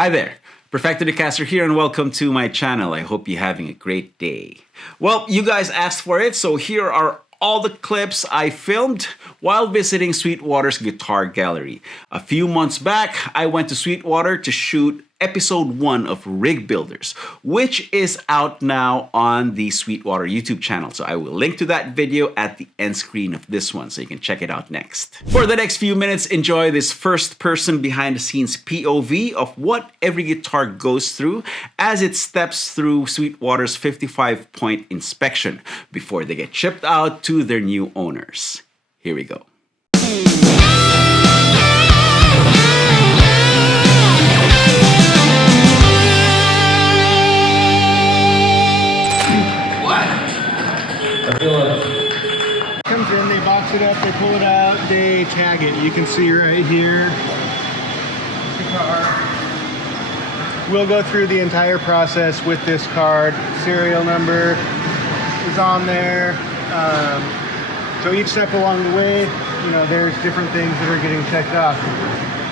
Hi there, Perfecto the Castro here and welcome to my channel. I hope you're having a great day. Well, you guys asked for it, so here are all the clips I filmed while visiting Sweetwater's Guitar Gallery. A few months back, I went to Sweetwater to shoot episode 1 of Rig Builders, which is out now on the Sweetwater YouTube channel. So I will link to that video at the end screen of this one so you can check it out next. For the next few minutes, enjoy this first person behind the scenes POV of what every guitar goes through as it steps through Sweetwater's 55-point inspection before they get shipped out to their new owners. Here we go. Comes in, they box it up, they pull it out, they tag it. You can see right here. We'll go through the entire process with this card. Serial number is on there. So each step along the way, you know, there's different things that are getting checked off.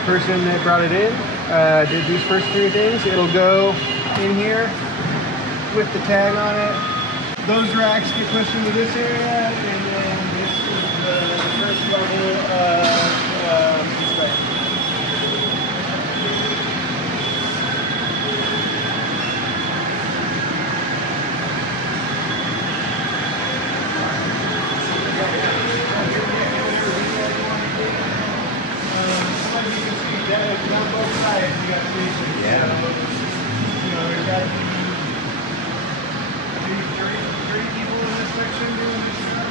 Person that brought it in did these first 3 things. It'll go in here with the tag on it. Those racks get pushed into this area, and then this is the first level of inspection. Like you can see, down both sides, you got stations. Yeah. You know, there's got to be 30 people in this section doing this stuff.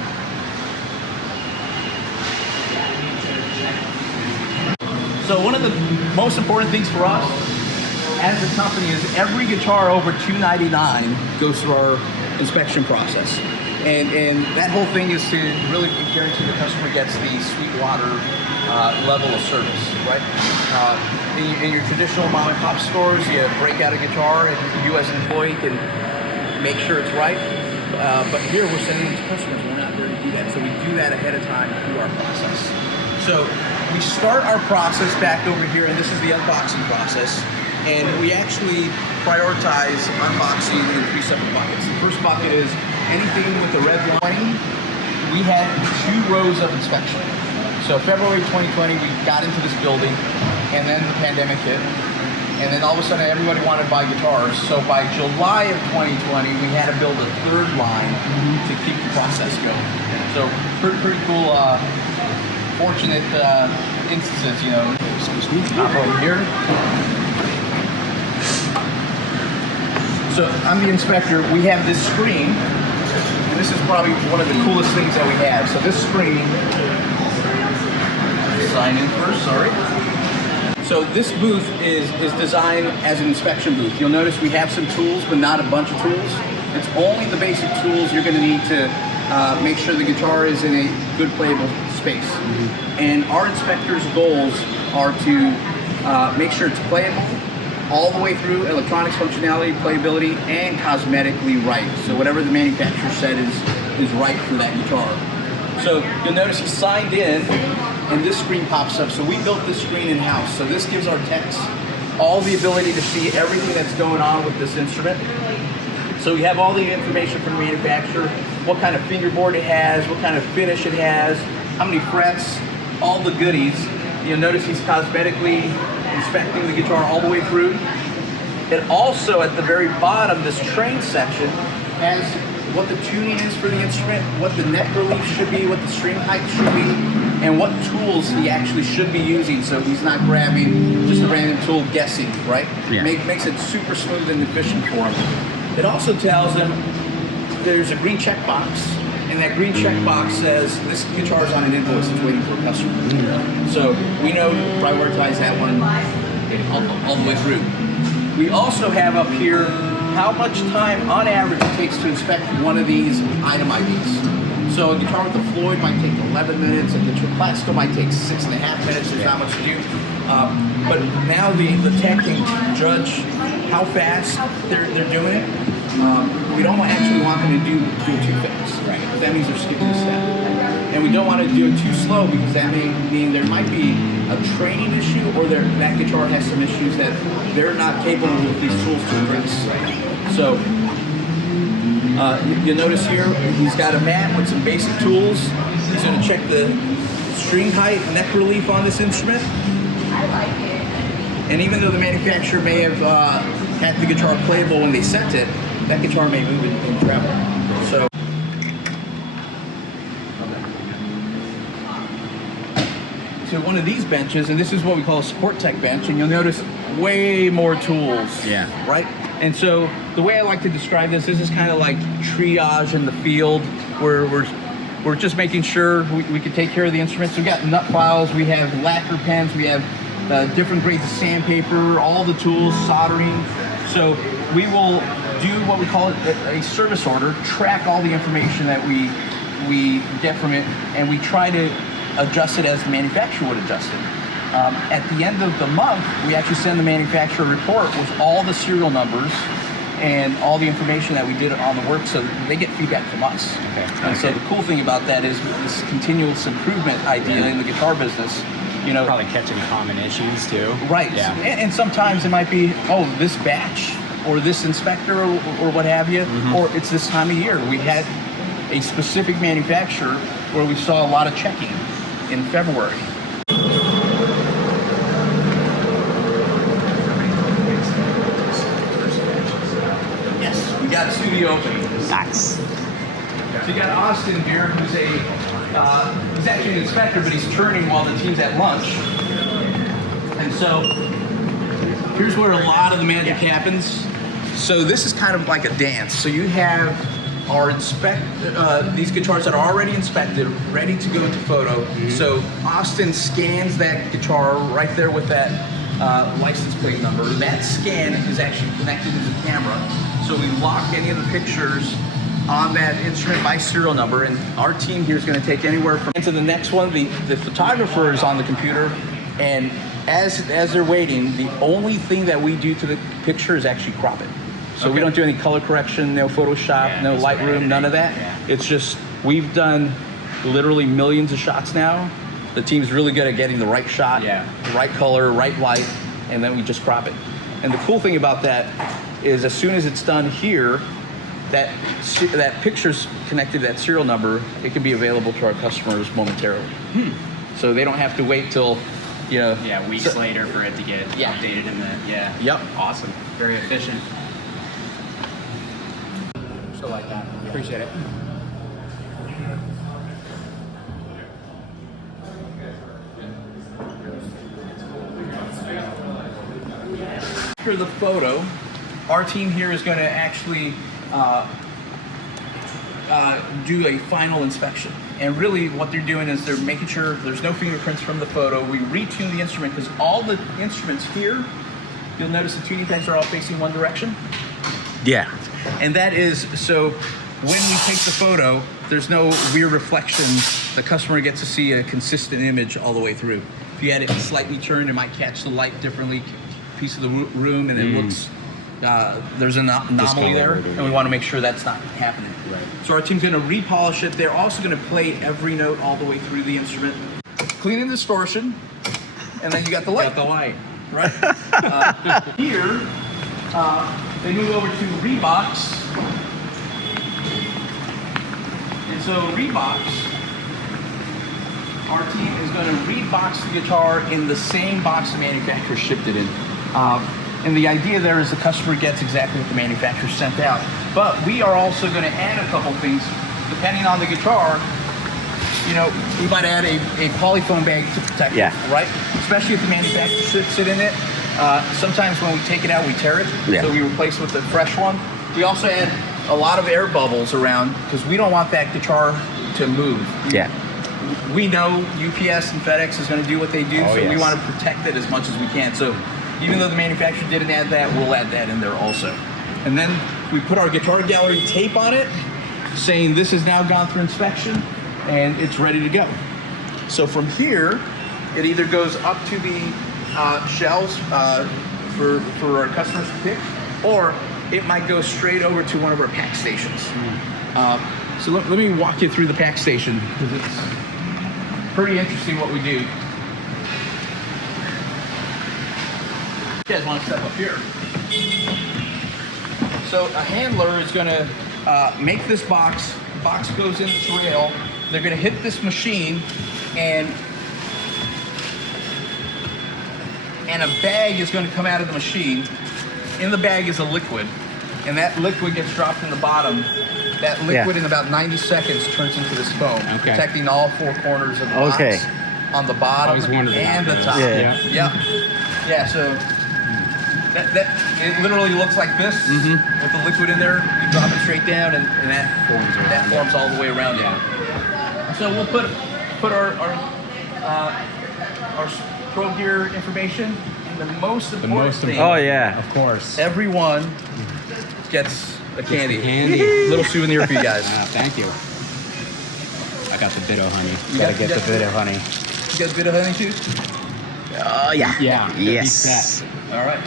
So one of the most important things for us as a company is every guitar over $299 goes through our inspection process. And that whole thing is to really guarantee the customer gets the Sweetwater level of service, right? In your traditional mom and pop stores, you break out a guitar and you as an employee can make sure it's right. But here we're sending it to customers. We're not there to do that. So we do that ahead of time through our process. So we start our process back over here, and this is the unboxing process. And we actually prioritize unboxing in 3 separate buckets. The first bucket is anything with the red line. We had 2 rows of inspection. So February 2020, we got into this building, and then the pandemic hit. And then all of a sudden, everybody wanted to buy guitars. So by July of 2020, we had to build a 3rd line to keep the process going. So pretty cool, fortunate instances, you know. Over here. So I'm the inspector. We have this screen, and this is probably one of the coolest things that we have. So this screen, sign in first, sorry. So this booth is designed as an inspection booth. You'll notice we have some tools, but not a bunch of tools. It's only the basic tools you're gonna need to make sure the guitar is in a good playable space. And our inspectors' goals are to make sure it's playable all the way through, electronics functionality, playability, and cosmetically right. So whatever the manufacturer said is right for that guitar. So you'll notice he signed in, and this screen pops up. So we built this screen in-house. So this gives our techs all the ability to see everything that's going on with this instrument. So we have all the information from the manufacturer, what kind of fingerboard it has, what kind of finish it has, how many frets, all the goodies. You'll notice he's cosmetically inspecting the guitar all the way through. And also at the very bottom, this train section has what the tuning is for the instrument, what the neck relief should be, what the string height should be, and what tools he actually should be using, so he's not grabbing just a random tool guessing, right? Yeah. Makes it super smooth and efficient for him. It also tells him there's a green check box, and that green check box says this guitar is on an invoice that's waiting for a customer. Mm-hmm. So we know to prioritize that one all the way through. We also have up here how much time on average it takes to inspect one of these item IDs. So a guitar with the Floyd might take 11 minutes, and the Castro might take 6.5 minutes. There's not much to do. But now the tech can judge how fast they're doing it. we don't actually want them to do it too fast, right? Because that means they're skipping a step. And we don't want to do it too slow because that may mean there might be a training issue or that guitar has some issues that they're not capable with these tools to address. So you'll notice here he's got a mat with some basic tools. He's going to check the string height, neck relief on this instrument. And even though the manufacturer may have had the guitar playable when they sent it, that guitar may move in treble. So. To one of these benches, and this is what we call a support tech bench, and you'll notice way more tools. Yeah. Right? And so the way I like to describe this is kind of like triage in the field, where we're just making sure we can take care of the instruments. We've got nut files, we have lacquer pens, we have different grades of sandpaper, all the tools, soldering. So we will do what we call a service order, track all the information that we get from it, and we try to adjust it as the manufacturer would adjust it. At the end of the month, we actually send the manufacturer a report with all the serial numbers and all the information that we did on the work, so they get feedback from us. And so the cool thing about that is this continuous improvement idea in the guitar business. You know, probably catching common issues too. Right. Yeah. And sometimes it might be, this batch or this inspector or what have you, or it's this time of year. We had a specific manufacturer where we saw a lot of checking in February. Yes, we got a studio opening. Nice. So you got Austin here, who's he's actually an inspector, but he's turning while the team's at lunch. And so here's where a lot of the magic happens. So this is kind of like a dance. So you have our these guitars that are already inspected, ready to go into photo. So Austin scans that guitar right there with that license plate number. That scan is actually connected to the camera. So we lock any of the pictures on that instrument by serial number, and our team here is going to take anywhere from to the next one. The photographer is on the computer, and as they're waiting, the only thing that we do to the picture is actually crop it. So we don't do any color correction, no Photoshop, no Lightroom, none of that. It's just, we've done literally millions of shots now. The team's really good at getting the right shot, the right color, right light, and then we just crop it. And the cool thing about that is as soon as it's done here, that picture's connected to that serial number, it can be available to our customers momentarily. So they don't have to wait till, weeks later for it to get updated in the, Yep. Awesome. Very efficient. So like that. Appreciate it. After the photo, our team here is going to actually do a final inspection. And really what they're doing is they're making sure there's no fingerprints from the photo. We retune the instrument because all the instruments here, you'll notice the tuning pegs are all facing one direction. Yeah. And that is, so when we take the photo, there's no weird reflection. The customer gets to see a consistent image all the way through. If you had it slightly turned, it might catch the light differently, piece of the room, and it looks, there's an anomaly there, and we want to make sure that's not happening. Right. So our team's going to repolish it. They're also going to play every note all the way through the instrument. Clean and distortion, and then you got the light. Got the light. Right? Here, they move over to Rebox. And so Rebox, our team is going to rebox the guitar in the same box the manufacturer shipped it in. And the idea there is the customer gets exactly what the manufacturer sent out. But we are also going to add a couple things. Depending on the guitar, we might add a polyfoam bag to protect it, right? Especially if the manufacturer ships it in it. Sometimes when we take it out, we tear it, so we replace it with a fresh one. We also add a lot of air bubbles around because we don't want that guitar to move. We know UPS and FedEx is going to do what they do, we want to protect it as much as we can. So even though the manufacturer didn't add that, we'll add that in there also. And then we put our Guitar Gallery tape on it, saying this has now gone through inspection and it's ready to go. So from here, it either goes up to the shelves for our customers to pick, or it might go straight over to one of our pack stations. So let me walk you through the pack station, because it's pretty interesting what we do. You guys want to step up here? So a handler is going to make this box. The box goes in this rail. They're going to hit this machine, and a bag is going to come out of the machine. In the bag is a liquid, and that liquid gets dropped in the bottom. That liquid in about 90 seconds turns into this foam, protecting all four corners of the box on the bottom and the top. Yeah. So that it literally looks like this with the liquid in there. You drop it straight down, and that forms all the way around it. So we'll put our pro gear information. And the most important thing. Oh yeah, of course. Everyone gets a candy. Little souvenir for you guys. Thank you. I got the bit of honey. Gotta get the bit of honey. You got a bit of honey too? oh yeah, Yeah. yes. All right.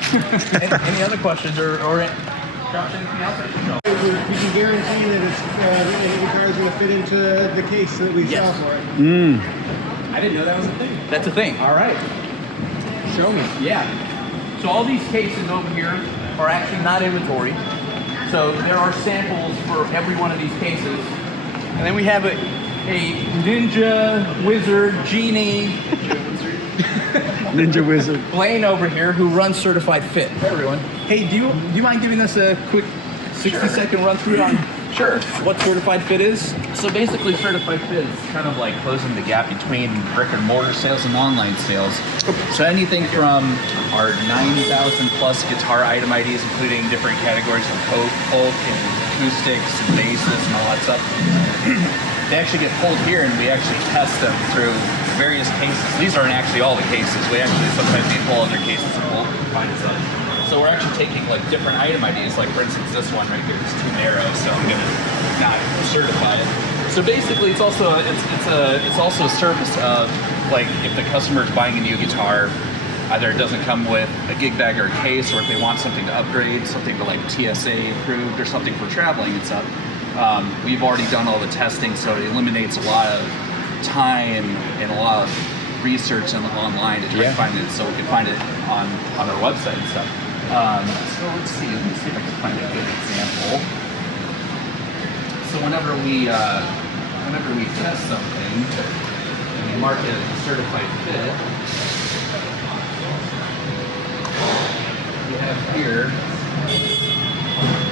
Any other questions or Josh, anything else I should know? We can guarantee that the guitar is going to fit into the case that we sell for it. I didn't know that was a thing. That's a thing. All right. Show me. Yeah. So all these cases over here are actually not inventory. So there are samples for every one of these cases. And then we have a Ninja Wizard Genie Ninja Wizard. Blaine over here who runs Certified Fit. Hey everyone. Hey, do you mind giving us a quick 60-second run through on what Certified Fit is? So basically, Certified Fit is kind of like closing the gap between brick and mortar sales and online sales. So anything from our 9,000 plus guitar item IDs, including different categories of folk and acoustics and basses and all that stuff, they actually get pulled here, and we actually test them through various cases. These aren't actually all the cases. We actually sometimes need to pull other cases and pull find such. So we're actually taking like different item IDs, like for instance this one right here is too narrow, so I'm gonna not certify it. So basically, it's also a service of like if the customer is buying a new guitar, either it doesn't come with a gig bag or a case, or if they want something to upgrade, something to like TSA approved or something for traveling and stuff. We've already done all the testing, so it eliminates a lot of time and a lot of research online to try to find it, so we can find it on our website and stuff. So let me see if I can find a good example. So whenever we test something and we mark it as a certified fit, we have here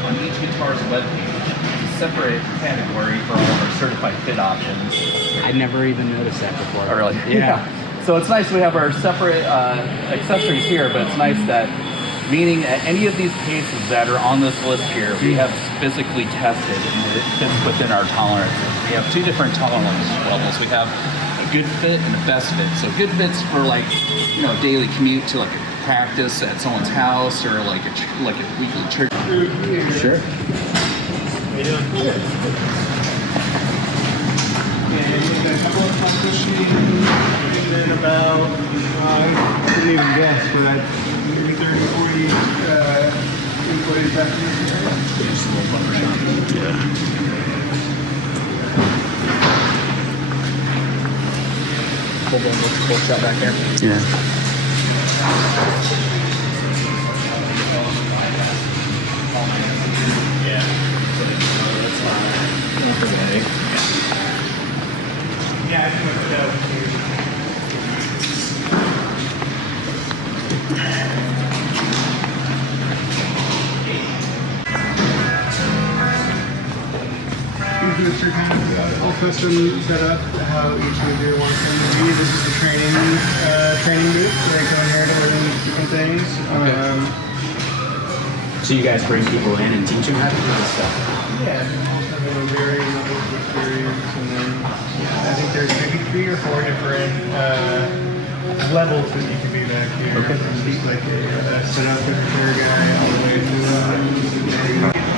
on each guitar's webpage a separate category for all of our certified fit options. I never even noticed that before. Oh, really? Yeah. So it's nice we have our separate accessories here, but it's nice that meaning any of these cases that are on this list here, we have physically tested and it fits within our tolerances. We have two different tolerance levels. We have a good fit and a best fit. So good fits for like, daily commute to like a practice at someone's house or like a weekly church. Sure. How you doing? Good. And we've got a couple of competitions, and then about, I couldn't even guess, but maybe 30, 40 employees back here. Yeah. Full shot back there. Yeah. Yeah, I think that's These are kind of all custom set up how each user wants them to be. This is the training booth where I go in here to learn different things. So you guys bring people in and teach them how to do this stuff? Yeah, also have a varying levels of experience, and then I think there's maybe 3 or 4 different levels that you can be back here. From just like a setup repair guy all the way to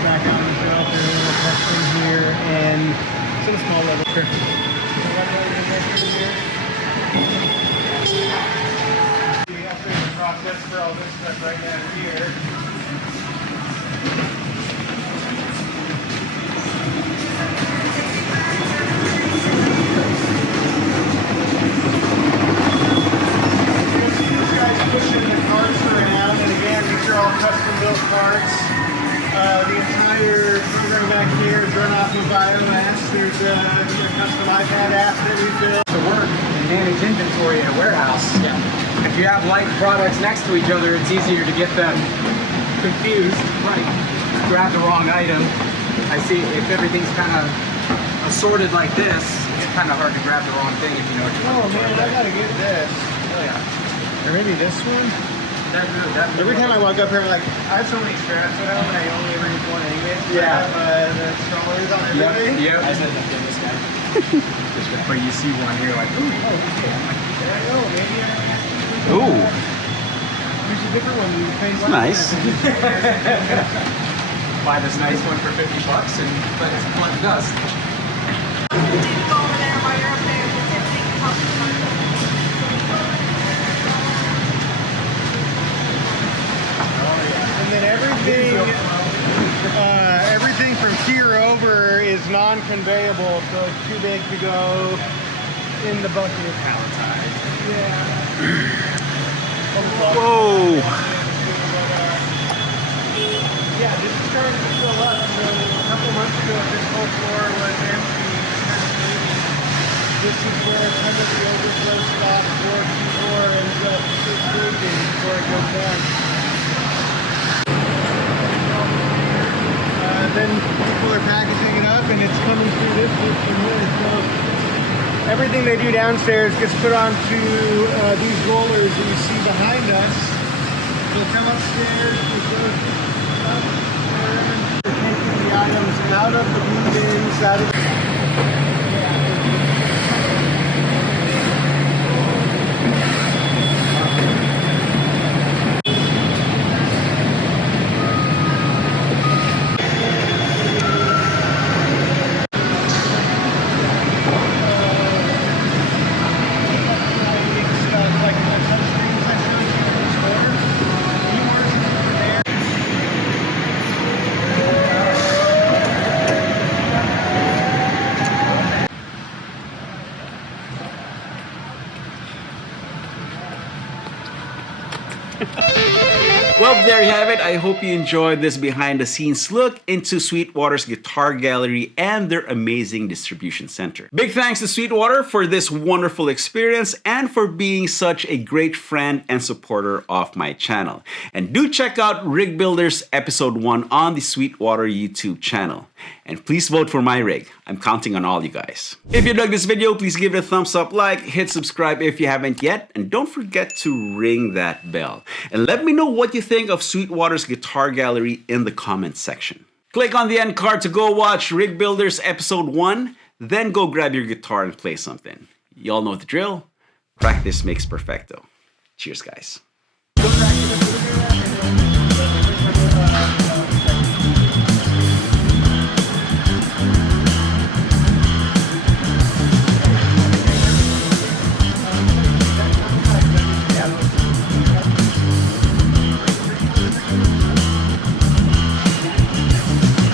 back on the shelf, there's a little testing here, and some small level. Sure. We have to process for all this stuff right now here. built parts. The entire program back here is run off of iOS. There's a custom iPad app that we built. To work and manage inventory in a warehouse. Yeah. If you have like products next to each other, it's easier to get them confused. Right. Grab the wrong item. I see if everything's kind of assorted like this, it's kind of hard to grab the wrong thing if you know what you're Oh looking man, for. I gotta get this. Oh yeah. Or maybe this one? That Every time I walk up here, I'm like, I have so many straps at home and I only ever use one anyway. Yeah. I have the strollers on everything. Yep. I said that to this guy. But you see one here like, ooh, oh, okay. I'm like, There I go. Maybe I can Ooh, use a different one. You pay nice. buy this nice one for $50 and let it collect dust. And then everything from here over is non-conveyable, so it's too big to go in the bucket. Palletized. Yeah. Whoa. Yeah, this is starting to fill up. So a couple months ago, this whole floor was empty. This is where kind of the overflow spot for Q4 ends up sleeping before it goes down. Then people are packaging it up and it's coming through this system here. So everything they do downstairs gets put onto these rollers that you see behind us. They'll come upstairs, we go up there, and we're taking the items out of the blue bins, out of the... Well, there you have it. I hope you enjoyed this behind the scenes look into Sweetwater's Guitar Gallery and their amazing distribution center. Big thanks to Sweetwater for this wonderful experience and for being such a great friend and supporter of my channel. And do check out Rig Builders episode 1 on the Sweetwater YouTube channel. And please vote for my rig. I'm counting on all you guys. If you dug this video, please give it a thumbs up, like, hit subscribe if you haven't yet, and don't forget to ring that bell. And let me know what you think of Sweetwater's Guitar Gallery in the comments section. Click on the end card to go watch Rig Builders episode 1, then go grab your guitar and play something. Y'all know the drill. Practice makes perfecto. Cheers, guys.